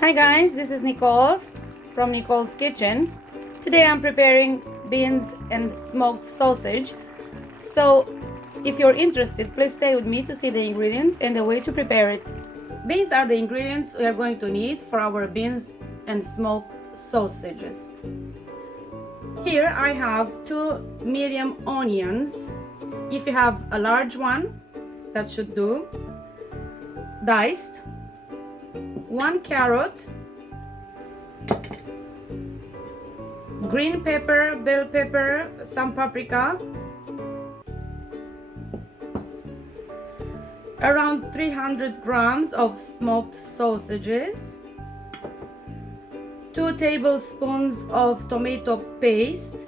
Hi guys, this is Nicole from Nicole's Kitchen. Today I'm preparing beans and smoked sausage. So if you're interested, please stay with me to see the ingredients and the way to prepare it. These are the ingredients we are going to need for our beans and smoked sausages. Here I have 2 medium onions. If you have a large one, that should do. Diced. 1 carrot, green pepper, bell pepper, some paprika, around 300 grams of smoked sausages, 2 tablespoons of tomato paste.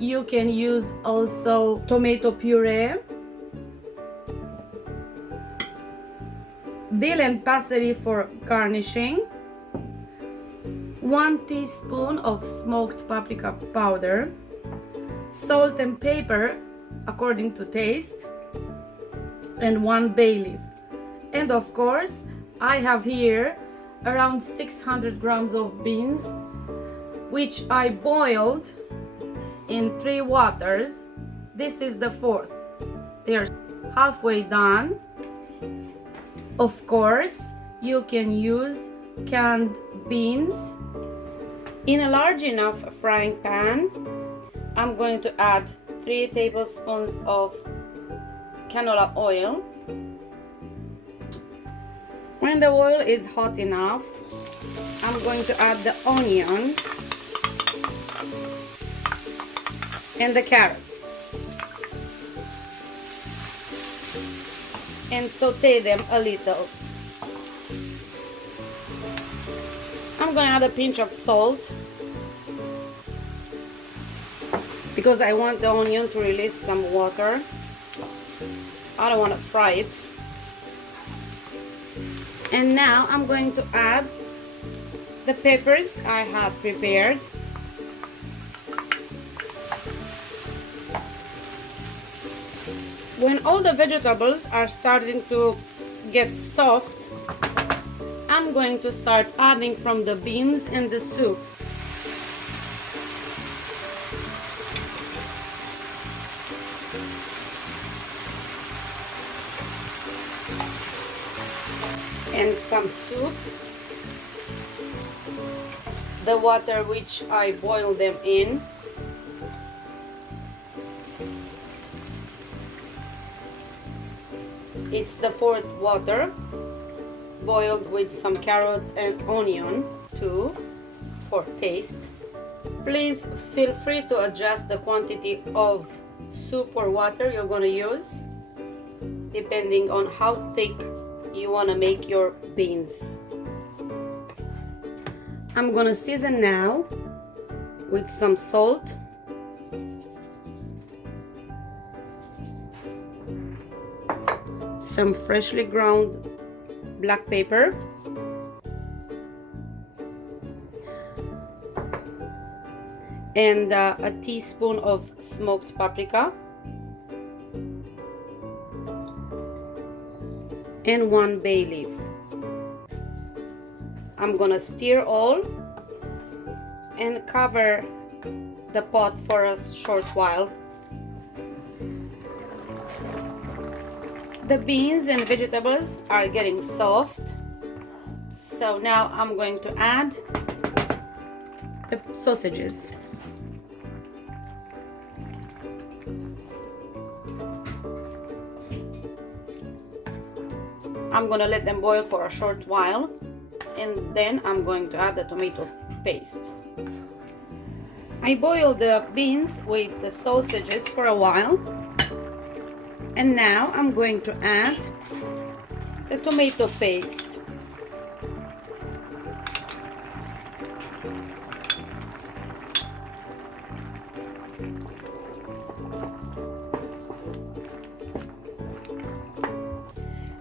You can use also tomato puree, dill and parsley for garnishing, 1 teaspoon of smoked paprika powder, salt and pepper according to taste, and 1 bay leaf. And of course, I have here around 600 grams of beans, which I boiled in 3 waters. This is the 4th. They are halfway done. Of course, you can use canned beans. In a large enough frying pan, I'm going to add 3 tablespoons of canola oil. When the oil is hot enough, I'm going to add the onion and the carrot and saute them a little. I'm going to add a pinch of salt because I want the onion to release some water. I don't want to fry it. And now I'm going to add the peppers I have prepared. When all the vegetables are starting to get soft, I'm going to start adding from the beans and the soup. And some soup, the water which I boiled them in. It's the 4th water, boiled with some carrot and onion too, for taste. Please feel free to adjust the quantity of soup or water you're going to use, depending on how thick you want to make your beans. I'm going to season now with some salt, some freshly ground black pepper, and a teaspoon of smoked paprika, and 1 bay leaf. I'm gonna stir all and cover the pot for a short while. The beans and vegetables are getting soft, so now I'm going to add the sausages. I'm going to let them boil for a short while, and then I'm going to add the tomato paste. I boiled the beans with the sausages for a while, and now I'm going to add the tomato paste.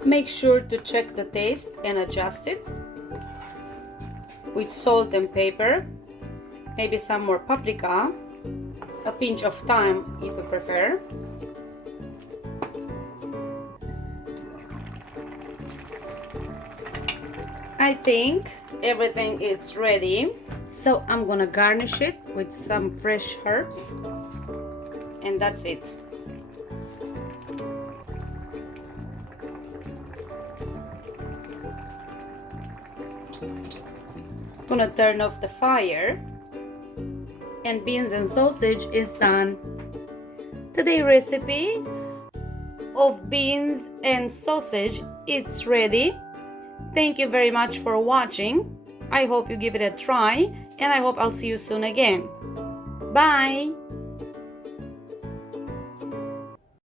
Make sure to check the taste and adjust it with salt and pepper, maybe some more paprika, a pinch of thyme if you prefer. I think everything is ready. So I'm gonna garnish it with some fresh herbs, and that's it. Gonna turn off the fire, and beans and sausage is done. Today's recipe of beans and sausage, it's ready. Thank you very much for watching. I hope you give it a try, and I hope I'll see you soon again. Bye!